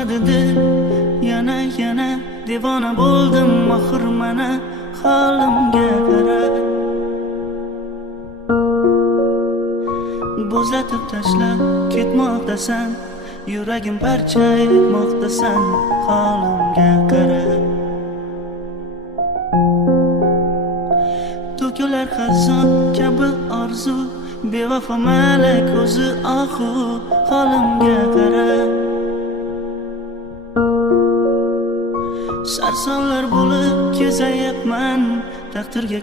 so'rmadi dil yana devona bo'ldim oxir mana holimga qara. Bo'zlatib tashlab ketmoqdasan, yuragim parcha etmoqdasan, holimga qara. To'kilar xazon kabi orzu, bevafo malak o'zi ohu, holimga qara. Sarsonlar bo'lib kezayapman, taqdirga